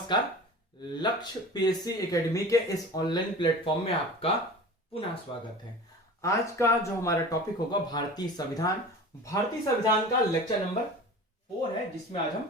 नमस्कार। लक्ष्य PSC academy के इस ऑनलाइन प्लेटफॉर्म में आपका पुनः स्वागत है। आज का जो हमारा टॉपिक होगा भारतीय संविधान का लेक्चर नंबर 4 है, जिसमें आज हम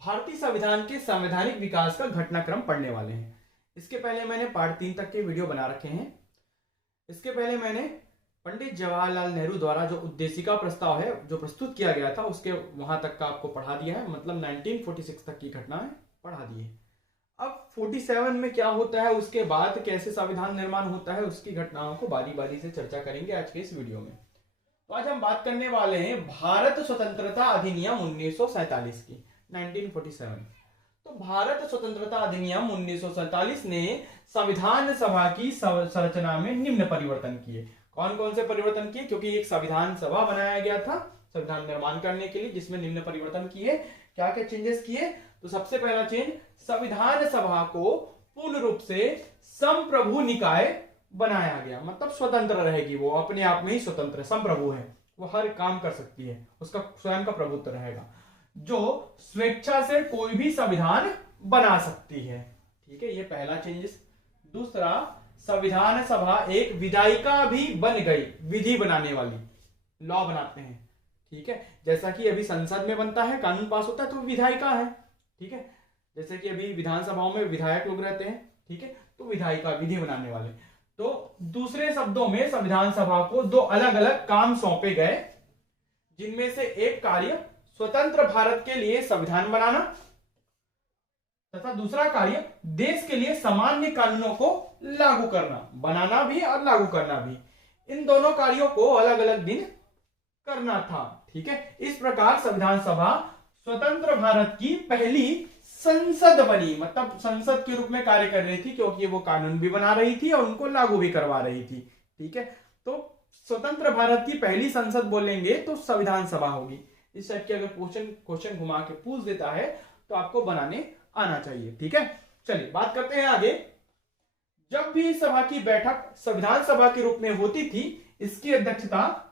भारतीय संविधान के संवैधानिक विकास का घटनाक्रम पढ़ने वाले हैं। इसके पहले मैंने पार्ट 3 तक के वीडियो बना रखे हैं। इसके पहले मैंने पंडित जवाहरलाल नेहरू द्वारा जो उद्देशिका प्रस्ताव है जो प्रस्तुत किया गया था उसके वहां तक का आपको पढ़ा दिया है, मतलब 1946 तक की घटनाएं पढ़ा दी है। अब 47 में क्या होता है, उसके बाद कैसे संविधान निर्माण होता है, उसकी घटनाओं को बारी बारी से चर्चा करेंगे आज के इस वीडियो में। तो आज हम बात करने वाले हैं भारत स्वतंत्रता अधिनियम 1947 की, 1947। तो भारत स्वतंत्रता अधिनियम 1947 ने संविधान सभा की संरचना में निम्न परिवर्तन किए। कौन कौन से परिवर्तन किए? क्योंकि एक संविधान सभा बनाया गया था संविधान निर्माण करने के लिए, जिसमें निम्न परिवर्तन किए। क्या क्या चेंजेस किए? तो सबसे पहला चेंज, संविधान सभा को पूर्ण रूप से संप्रभु निकाय बनाया गया, मतलब स्वतंत्र रहेगी, वो अपने आप में ही स्वतंत्र संप्रभु है, वो हर काम कर सकती है, उसका स्वयं का प्रभुत्व रहेगा, जो स्वेच्छा से कोई भी संविधान बना सकती है। ठीक है, ये पहला चेंजेस। दूसरा, संविधान सभा एक विधायिका भी बन गई, विधि बनाने वाली, लॉ बनाते हैं। ठीक है, जैसा कि अभी संसद में बनता है, कानून पास होता है, तो विधायिका है। ठीक है, जैसे कि अभी विधानसभाओं में विधायक लोग रहते हैं। ठीक है, तो विधायिका, विधि बनाने वाले। तो दूसरे शब्दों में संविधान सभा को दो अलग अलग काम सौंपे गए, जिनमें से एक कार्य स्वतंत्र भारत के लिए संविधान बनाना तथा दूसरा कार्य देश के लिए सामान्य कानूनों को लागू करना, बनाना भी और लागू करना भी। इन दोनों कार्यों को अलग अलग दिन करना था। ठीक है, इस प्रकार संविधान सभा स्वतंत्र भारत की पहली संसद बनी, मतलब संसद के रूप में कार्य कर रही थी, क्योंकि वो कानून भी बना रही थी और उनको लागू भी करवा रही थी। ठीक है, तो स्वतंत्र भारत की पहली संसद बोलेंगे तो संविधान सभा होगी। इस टाइप के अगर क्वेश्चन घुमा के पूछ देता है तो आपको बनाने आना चाहिए। ठीक है, चलिए बात करते हैं आगे। जब भी सभा की बैठक संविधान सभा के रूप में होती थी, इसकी अध्यक्षता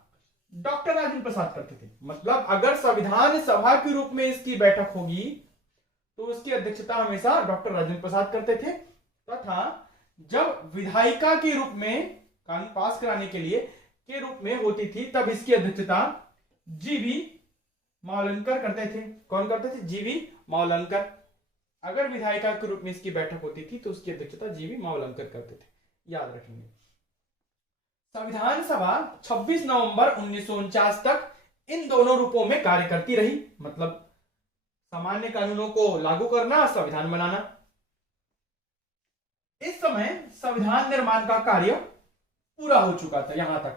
डॉक्टर राजेंद्र प्रसाद करते थे। मतलब अगर संविधान सभा के रूप में इसकी बैठक होगी तो उसकी अध्यक्षता हमेशा डॉक्टर राजेंद्र प्रसाद करते थे, तथा जब विधायिका के रूप में कानून पास कराने के रूप में होती थी, तब इसकी अध्यक्षता जीवी मावलंकर करते थे। कौन करते थे? जीवी मावलंकर। अगर विधायिका के रूप में इसकी बैठक होती थी तो उसकी अध्यक्षता जीवी मावलंकर करते थे, याद रखेंगे। संविधान सभा 26 नवंबर 1949 तक इन दोनों रूपों में कार्य करती रही, मतलब सामान्य कानूनों को लागू करना, संविधान बनाना। इस समय संविधान निर्माण का कार्य पूरा हो चुका था, यहां तक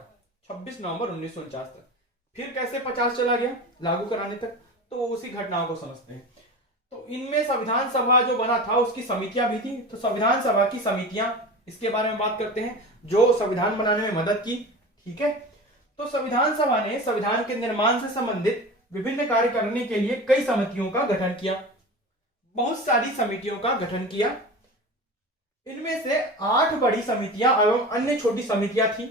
26 नवंबर 1949 तक। फिर कैसे 50 चला गया लागू कराने तक, तो वो उसी घटनाओं को समझते हैं। तो इनमें संविधान सभा जो बना था उसकी समितियां भी थी। तो संविधान सभा की समितियां, इसके बारे में बात करते हैं, जो संविधान बनाने में मदद की। ठीक है, तो संविधान सभा ने संविधान के निर्माण से संबंधित विभिन्न कार्य करने के लिए कई समितियों का गठन किया, बहुत सारी समितियों का गठन किया। इनमें से 8 बड़ी समितियां एवं अन्य छोटी समितियां थी।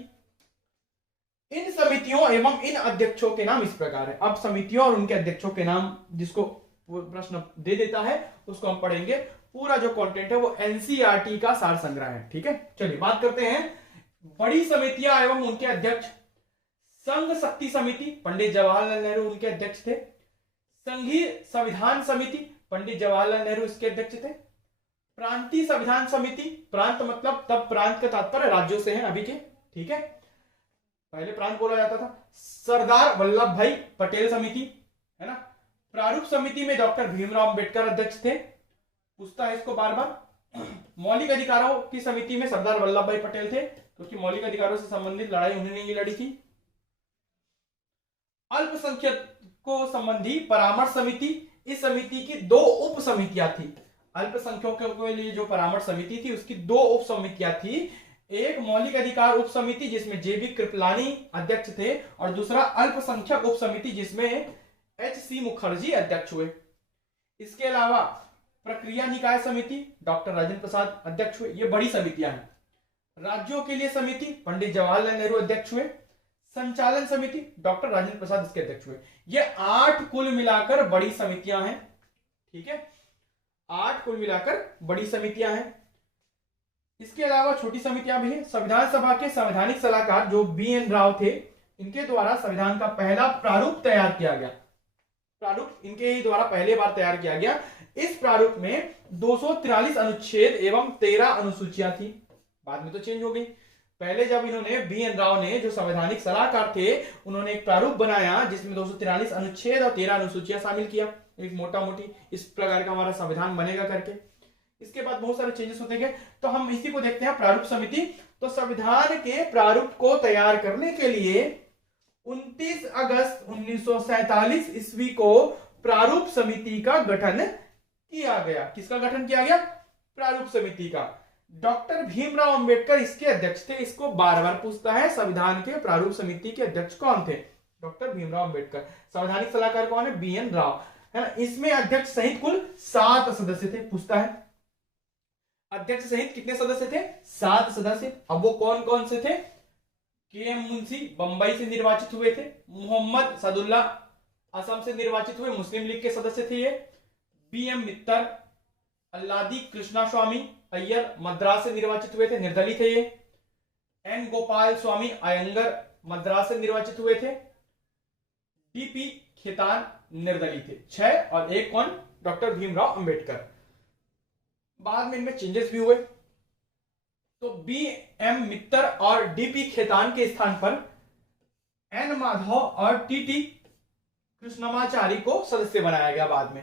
इन समितियों एवं इन अध्यक्षों के नाम इस प्रकार है। अब समितियों और उनके अध्यक्षों के नाम, जिसको प्रश्न दे देता है उसको हम पढ़ेंगे। पूरा जो कंटेंट है वो एनसीईआरटी का सार संग्रह है। ठीक है, चलिए बात करते हैं। बड़ी समितियां एवं उनके अध्यक्ष। संघ शक्ति समिति, पंडित जवाहरलाल नेहरू उनके अध्यक्ष थे। संघीय संविधान समिति, पंडित जवाहरलाल नेहरू इसके अध्यक्ष थे। प्रांतीय संविधान समिति, प्रांत मतलब तब प्रांत का तात्पर्य राज्यों से है अभी के। ठीक है, पहले प्रांत बोला जाता था। सरदार वल्लभ भाई पटेल समिति, है ना। प्रारूप समिति में डॉक्टर भीमराव अंबेडकर अध्यक्ष थे, पूछता है इसको बार बार। मौलिक अधिकारों की समिति में सरदार वल्लभ भाई पटेल थे, क्योंकि मौलिक अधिकारों से संबंधित लड़ाई उन्होंने ही लड़ी थी। अल्पसंख्यकों संबंधी परामर्श समिति, इस समिति की 2 उप समितियां थी। अल्पसंख्यकों के लिए जो परामर्श समिति थी उसकी 2 उप समितियां थी। एक मौलिक अधिकार उप समिति जिसमें जेबी कृपलानी अध्यक्ष थे, और दूसरा अल्पसंख्यक उप समिति जिसमें एच.सी. मुखर्जी अध्यक्ष हुए। इसके अलावा प्रक्रिया निकाय समिति डॉक्टर राजेंद्र प्रसाद अध्यक्ष हुए। ये बड़ी समितियां हैं। राज्यों के लिए समिति पंडित जवाहरलाल नेहरू अध्यक्ष हुए। संचालन समिति डॉक्टर राजेंद्र प्रसाद इसके अध्यक्ष हुए। ये 8 कुल मिलाकर बड़ी समितियां हैं। ठीक है, 8 कुल मिलाकर बड़ी समितियां हैं। इसके अलावा छोटी समितियां भी हैं। संविधान सभा के संवैधानिक सलाहकार जो BN राव थे, इनके द्वारा संविधान का पहला प्रारूप तैयार किया गया। प्रारूप इनके ही द्वारा पहली बार तैयार किया गया। इस प्रारूप में 243 अनुच्छेद एवं 13 अनुसूचियां थी। बाद में तो चेंज हो गई। पहले जब इन्होंने BN राव ने, जो संवैधानिक सलाहकार थे, उन्होंने एक प्रारूप बनाया जिसमें 243 अनुच्छेद और 13 अनुसूचियां शामिल किया, एक मोटा मोटी इस प्रकार का हमारा संविधान बनेगा करके। इसके बाद बहुत सारे चेंजेस होते गए। तो हम इसी को देखते हैं, प्रारूप समिति। तो संविधान के प्रारूप को तैयार करने के लिए 29 अगस्त 1947 ईस्वी को प्रारूप समिति का गठन किया गया। किसका गठन किया गया? प्रारूप समिति का। डॉक्टर भीमराव अंबेडकर इसके अध्यक्ष थे। इसको बार बार पूछता है, संविधान के प्रारूप समिति के अध्यक्ष कौन थे? डॉक्टर भीमराव अंबेडकर। संवैधानिक सलाहकार कौन है? BN राव, है ना। इसमें अध्यक्ष सहित कुल 7 सदस्य थे। पूछता है अध्यक्ष सहित कितने सदस्य थे? 7 सदस्य। अब वो कौन कौन से थे? KM मुंशी बंबई से निर्वाचित हुए थे। मोहम्मद सदुल्ला असम से निर्वाचित हुए, मुस्लिम लीग के सदस्य थे ये। BM मित्तर, अल्लादी कृष्णा स्वामी अय्यर मद्रास से निर्वाचित हुए थे, निर्दलीय थे ये। N गोपाल स्वामी अयंगर मद्रास से निर्वाचित हुए थे। DP खेतान निर्दलीय थे। 6 और 1 कौन? डॉक्टर भीमराव अंबेडकर। बाद में इनमें चेंजेस भी हुए। तो BM मित्तर और DP खेतान के स्थान पर N माधव और TT कृष्णमाचारी को सदस्य बनाया गया। बाद में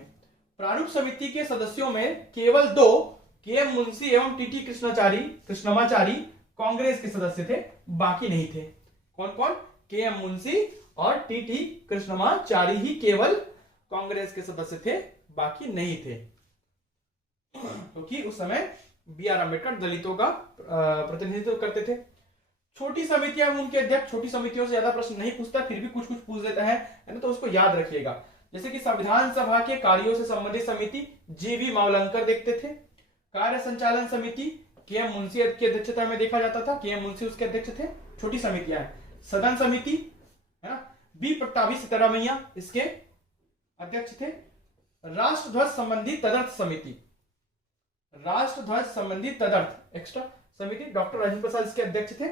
प्रारूप समिति के सदस्यों में केवल 2 KM मुंशी एवं TT कृष्णमाचारी कांग्रेस के सदस्य थे, बाकी नहीं थे। कौन कौन? KM मुंशी और TT कृष्णमाचारी ही केवल कांग्रेस के सदस्य थे, बाकी नहीं थे, क्योंकि उस समय BR अम्बेडकर दलितों का प्रतिनिधित्व करते थे। छोटी समितियां, उनके अध्यक्ष छोटी समितियों से ज्यादा प्रश्न नहीं पूछता, फिर भी कुछ कुछ पूछ देता है ना, तो उसको याद रखिएगा। जैसे कि संविधान सभा के कार्यों से संबंधित समिति JV मावलंकर देखते थे। कार्य संचालन समिति KM मुंशी की अध्यक्षता में देखा जाता था, KM मुंशी उसके अध्यक्ष थे। छोटी समितियां हैं। सदन समिति, है ना, B पट्टाभी सिद्धारमैया इसके अध्यक्ष थे। राष्ट्रध्वज संबंधी तदर्थ समिति, राष्ट्रध्वज संबंधी तदर्थ एक्स्ट्रा समिति, डॉक्टर राजेंद्र प्रसाद इसके अध्यक्ष थे।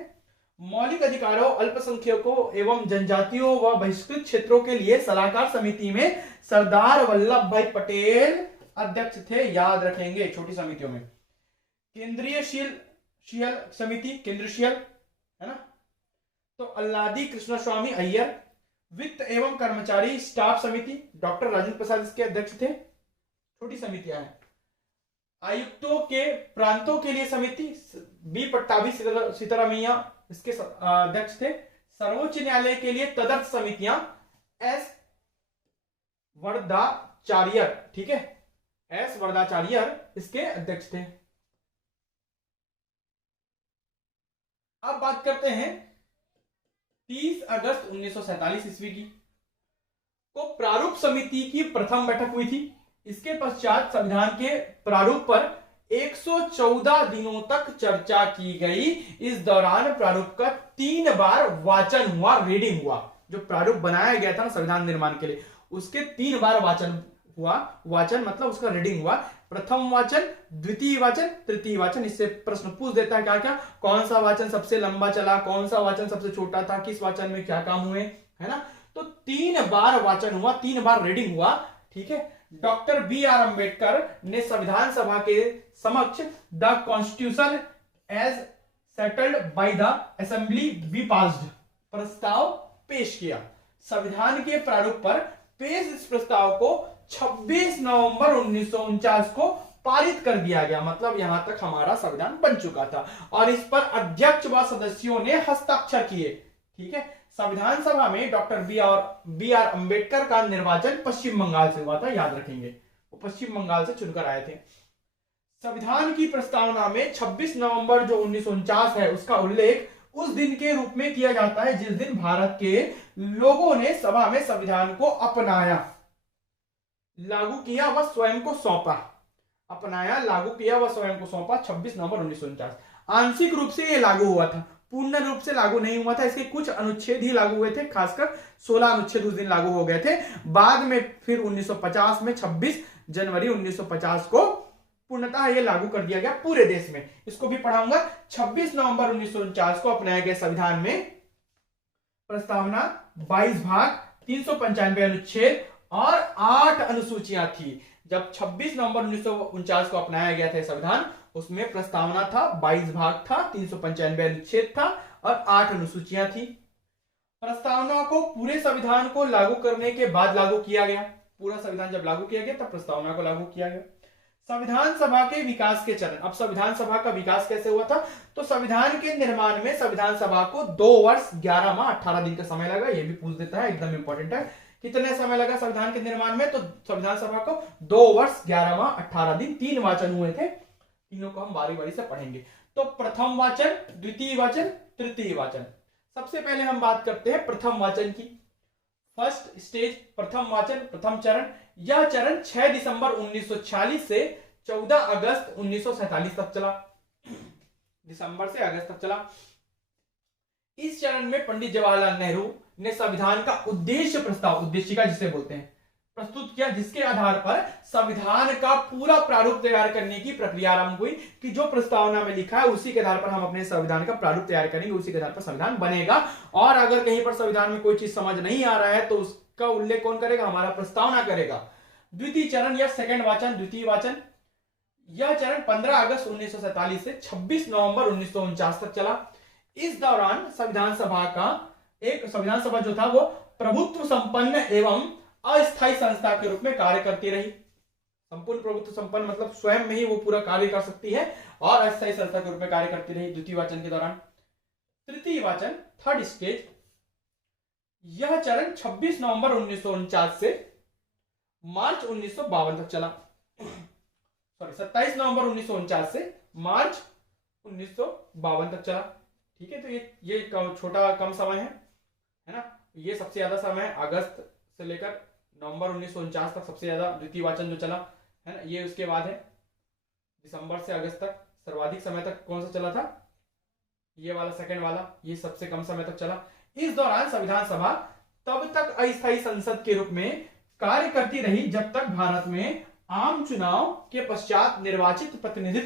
मौलिक अधिकारों, अल्पसंख्यकों एवं जनजातियों व बहिष्कृत क्षेत्रों के लिए सलाहकार समिति में सरदार वल्लभ भाई पटेल अध्यक्ष थे, याद रखेंगे छोटी समितियों में। केंद्रीय शील समिति, केंद्रीय, है ना, तो अल्लादी कृष्ण स्वामी अय्यर। वित्त एवं कर्मचारी स्टाफ समिति, डॉक्टर राजेंद्र प्रसाद इसके अध्यक्ष थे। छोटी समितियां हैं। आयुक्तों के प्रांतों के लिए समिति, B पट्टाभी सिद्धारमैया इसके अध्यक्ष थे। सर्वोच्च न्यायालय के लिए तदर्थ समितियां S वरदाचार्य, ठीक है, S वरदाचार्य इसके अध्यक्ष थे। अब बात करते हैं 30 अगस्त 1947 ईस्वी की। को प्रारूप समिति की प्रथम बैठक हुई थी। इसके पश्चात संविधान के प्रारूप पर 114 दिनों तक चर्चा की गई। इस दौरान प्रारूप का 3 बार वाचन हुआ, रीडिंग हुआ। जो प्रारूप बनाया गया था ना संविधान निर्माण के लिए, उसके 3 बार वाचन हुआ। वाचन मतलब उसका रीडिंग हुआ। प्रथम वाचन, द्वितीय वाचन, तृतीय वाचन। इससे प्रश्न पूछ देता है क्या क्या, कौन सा वाचन सबसे लंबा चला, कौन सा वाचन सबसे छोटा था, किस वाचन में क्या काम हुए, है ना। तो 3 बार वाचन हुआ, 3 बार रीडिंग हुआ, ठीक है। डॉक्टर BR अम्बेडकर ने संविधान सभा के समक्ष the constitution as settled by the assembly be passed प्रस्ताव पेश किया। संविधान के प्रारूप पर पेश इस प्रस्ताव को 26 नवंबर 1949 को पारित कर दिया गया। मतलब यहां तक हमारा संविधान बन चुका था और इस पर अध्यक्ष व सदस्यों ने हस्ताक्षर किए, ठीक है। संविधान सभा में डॉक्टर BR अम्बेडकर का निर्वाचन पश्चिम बंगाल से हुआ था, याद रखेंगे, वो पश्चिम बंगाल से चुनकर आए थे। संविधान की प्रस्तावना में 26 नवंबर जो 1949 है उसका उल्लेख उस दिन के रूप में किया जाता है जिस दिन भारत के लोगों ने सभा में संविधान को अपनाया, लागू किया व स्वयं को सौंपा। अपनाया, लागू किया व स्वयं को सौंपा, 26 नवंबर 1949। आंशिक रूप से यह लागू हुआ था, पूर्ण रूप से लागू नहीं हुआ था, इसके कुछ अनुच्छेद ही लागू हुए थे, खासकर 16 अनुच्छेद उस दिन लागू हो गए थे। बाद में फिर 1950 में 26 जनवरी 1950 को पूर्णतः ये लागू कर दिया गया पूरे देश में। इसको भी पढ़ाऊंगा। 26 नवंबर 1949 को अपनाए गए संविधान में प्रस्तावना 22 भाग, 395 अनुच्छेद और 8 अनुसूचियां थी। जब 26 नवंबर 1949 को अपनाया गया था संविधान, उसमें प्रस्तावना था, 22 भाग था, 395 अनुच्छेद था और 8 अनुसूचियां थी। प्रस्तावना को पूरे संविधान को लागू करने के बाद लागू किया गया। पूरा संविधान जब लागू किया गया तब प्रस्तावना को लागू किया गया। संविधान सभा के विकास के चरण। अब संविधान सभा का विकास कैसे हुआ था? तो संविधान के निर्माण में संविधान सभा को 2 वर्ष 11 माह 18 दिन का समय लगा। ये भी पूछ देता है, एकदम इंपॉर्टेंट है। कितने समय लगा संविधान के निर्माण में? तो संविधान सभा को 2 वर्ष 11 माह 18 दिन, 3 वाचन हुए थे। तीनों को हम बारी बारी से पढ़ेंगे। तो प्रथम वाचन, द्वितीय वाचन, तृतीय वाचन। सबसे पहले हम बात करते हैं प्रथम वाचन की। फर्स्ट स्टेज, प्रथम वाचन, प्रथम चरण। यह चरण 6 दिसंबर 1946 से 14 अगस्त 1947 तक चला। दिसंबर से अगस्त तक चला। इस चरण में पंडित जवाहरलाल नेहरू ने संविधान का उद्देश्य प्रस्ताव, उद्देशिका जिसे बोलते हैं, प्रस्तुत किया, जिसके आधार पर संविधान का पूरा प्रारूप तैयार करने की प्रक्रिया आरंभ हुई कि जो प्रस्तावना में लिखा है उसी के आधार पर हम अपने संविधान का प्रारूप तैयार करेंगे, उसी के आधार पर संविधान बनेगा। और अगर कहीं पर संविधान में कोई चीज समझ नहीं आ रहा है तो उसका उल्लेख कौन करेगा? हमारा प्रस्तावना करेगा। द्वितीय चरण या सेकंड वाचन, द्वितीय वाचन। यह चरण 15 अगस्त 1947 से 26 नवंबर 1949 तक चला। इस दौरान संविधान सभा जो था वो प्रभुत्व संपन्न एवं अस्थायी संस्था के रूप में कार्य करती रही। संपूर्ण प्रभुत्व संपन्न मतलब स्वयं में ही वो पूरा कार्य कर सकती है, और अस्थायी संस्था के रूप में कार्य करती रही द्वितीय वाचन के दौरान। तृतीय वाचन, थर्ड स्टेज। यह चरण 26 नवंबर 1949 से मार्च 1952 तक चला। 27 नवंबर 1949 से मार्च 1952 तक चला। ठीक है, तो ये छोटा कम समय है ना। ये सबसे ज्यादा समय है, अगस्त से लेकर नवंबर 1949 तक सबसे ज्यादा द्वितीय वाचन जो चला है ना। ये उसके बाद है दिसंबर से अगस्त तक। सर्वाधिक समय तक कौन सा चला था? ये वाला, सेकंड वाला। ये सबसे कम समय तक चला। इस दौरान संविधान सभा तब तक अस्थायी संसद के रूप में कार्य करती रही जब तक भारत में आम चुनाव के पश्चात निर्वाचित प्रतिनिधि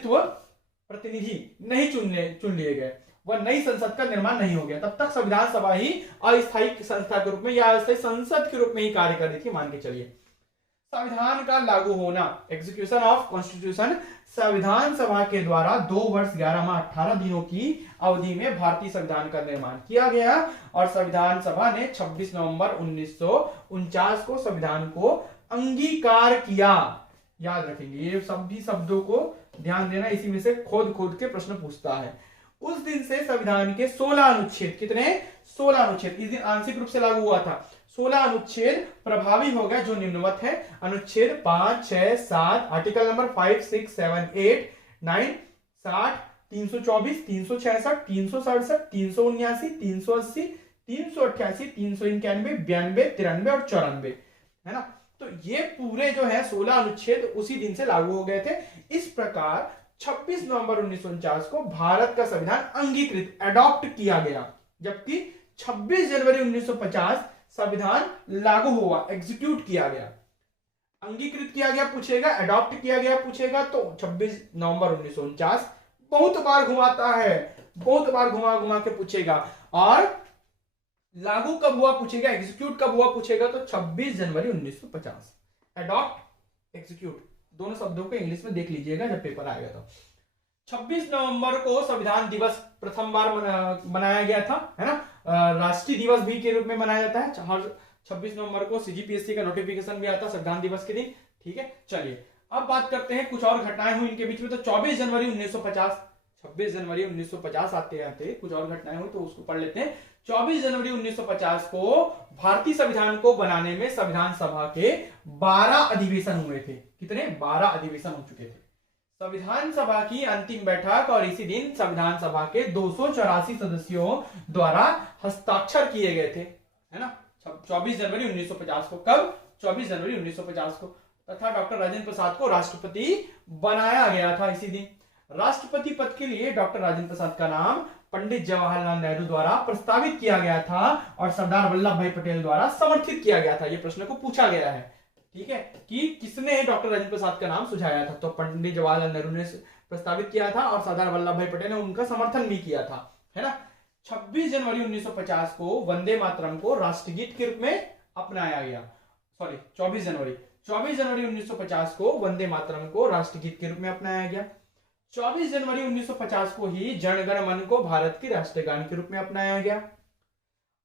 नहीं चुन लिए गए, वह नई संसद का निर्माण नहीं हो गया। तब तक संविधान सभा ही अस्थायी संस्था के रूप में या अस्थायी संसद के रूप में ही कार्य कर रही थी, मान के चलिए। संविधान का लागू होना, एग्जीक्यूशन ऑफ कॉन्स्टिट्यूशन। संविधान सभा के द्वारा 2 वर्ष 11 माह 18 दिनों की अवधि में भारतीय संविधान का निर्माण किया गया, और संविधान सभा ने 26 नवंबर 1949 को संविधान को अंगीकार किया। याद रखेंगे ये सभी शब्दों को, ध्यान देना, इसी में से खोद के प्रश्न पूछता है। उस दिन से संविधान के 16 अनुच्छेद, कितने? 16 अनुच्छेद इस दिन आंशिक रूप से लागू हुआ था। 16 अनुच्छेद प्रभावी हो गया, जो निम्नवत है। अनुच्छेद 5, 6, 7, आर्टिकल नंबर 5, 6, 7, 8, 9, 60, 324, 366, 367, 379, 380, 388, 391, 92, 93 और 94, है ना। तो ये पूरे जो है 16 अनुच्छेद उसी दिन से लागू हो गए थे। इस प्रकार 26 नवंबर 1949 को भारत का संविधान अंगीकृत, एडॉप्ट किया गया, जबकि 26 जनवरी 1950 संविधान लागू हुआ, एग्जीक्यूट किया गया। अंगीकृत किया गया पूछेगा, एडॉप्ट किया गया पूछेगा, तो 26 नवंबर 1949 बहुत बार घुमाता है, बहुत बार घुमा के पूछेगा। और लागू कब हुआ पूछेगा, एग्जीक्यूट कब हुआ पूछेगा, तो 26 जनवरी 1950। एडॉप्ट, एग्जीक्यूट दोनों शब्दों को इंग्लिश में देख लीजिएगा जब पेपर आएगा तो। 26 नवंबर को संविधान दिवस प्रथम बार मनाया गया था, है ना। राष्ट्रीय दिवस भी के रूप में मनाया जाता है। हर 26 नवंबर को सीजीपीएससी का नोटिफिकेशन भी आता है संविधान दिवस के दिन। ठीक है, चलिए अब बात करते हैं कुछ और घटनाएं हुई इनके बीच में। तो 24 जनवरी 1950, 26 जनवरी 1950 आते आते कुछ और घटनाएं हुई, तो उसको पढ़ लेते हैं। 24 जनवरी 1950 को भारतीय संविधान को बनाने में संविधान सभा के 12 अधिवेशन हुए थे। कितने? 12 अधिवेशन हो चुके थे। संविधान सभा की अंतिम बैठक, और इसी दिन संविधान सभा के 284 सदस्यों द्वारा हस्ताक्षर किए गए थे, है ना। 24 जनवरी 1950 को। कब? 24 जनवरी 1950 को। तथा डॉक्टर राजेंद्र प्रसाद को राष्ट्रपति बनाया गया था इसी दिन। राष्ट्रपति पद के लिए डॉक्टर राजेंद्र प्रसाद का नाम पंडित जवाहरलाल नेहरू द्वारा प्रस्तावित किया गया था और सरदार वल्लभ भाई पटेल द्वारा समर्थित किया गया था। ये प्रश्न को पूछा गया है, ठीक है, कि किसने डॉक्टर राजेंद्र प्रसाद का नाम सुझाया था। तो पंडित जवाहरलाल नेहरू ने प्रस्तावित किया था और सरदार वल्लभ भाई पटेल ने उनका समर्थन भी किया था, है ना। 26 जनवरी 1950 को वंदे मातरम को राष्ट्रगीत के रूप में अपनाया गया। सॉरी 24 जनवरी 1950 को वंदे मातरम को राष्ट्रगीत के रूप में अपनाया गया। 24 जनवरी 1950 को ही जन गण मन को भारत की राष्ट्रगान के रूप में अपनाया गया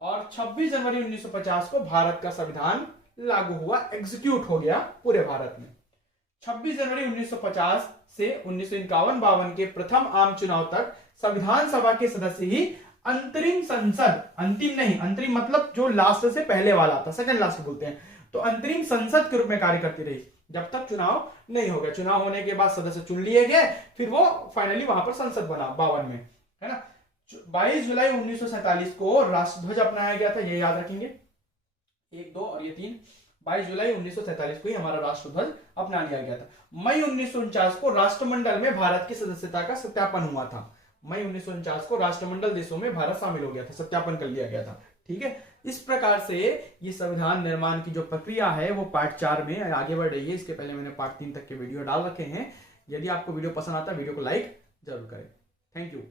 और 26 जनवरी 1950 को भारत का संविधान लागू हुआ, एग्जीक्यूट हो गया पूरे भारत में। 26 जनवरी 1950 से 1951-52 के प्रथम आम चुनाव तक संविधान सभा के सदस्य ही अंतरिम संसद, अंतिम नहीं, अंतरिम मतलब जो लास्ट से पहले वाला था, सेकंड लास्ट बोलते हैं, तो अंतरिम संसद के रूप में कार्य करती रही जब तक चुनाव नहीं हो गया। चुनाव होने के बाद सदस्य चुन लिए गए, फिर वो फाइनली वहां पर संसद बना 52 में, है ना। 22 जुलाई 1947 को राष्ट्रध्वज अपनाया गया था, ये याद रखेंगे, 1, 2 और ये 3। 22 जुलाई 1947 को ही हमारा राष्ट्रध्वज अपना लिया गया था। मई 1949 को राष्ट्रमंडल में भारत की सदस्यता का सत्यापन हुआ था। मई 1949 को राष्ट्रमंडल देशों में भारत शामिल हो गया था, सत्यापन कर लिया गया था, ठीक है। इस प्रकार से ये संविधान निर्माण की जो प्रक्रिया है वो पार्ट 4 में आगे बढ़ रही है। इसके पहले मैंने पार्ट 3 तक के वीडियो डाल रखे हैं। यदि आपको वीडियो पसंद आता है, वीडियो को लाइक जरूर करें। Thank you.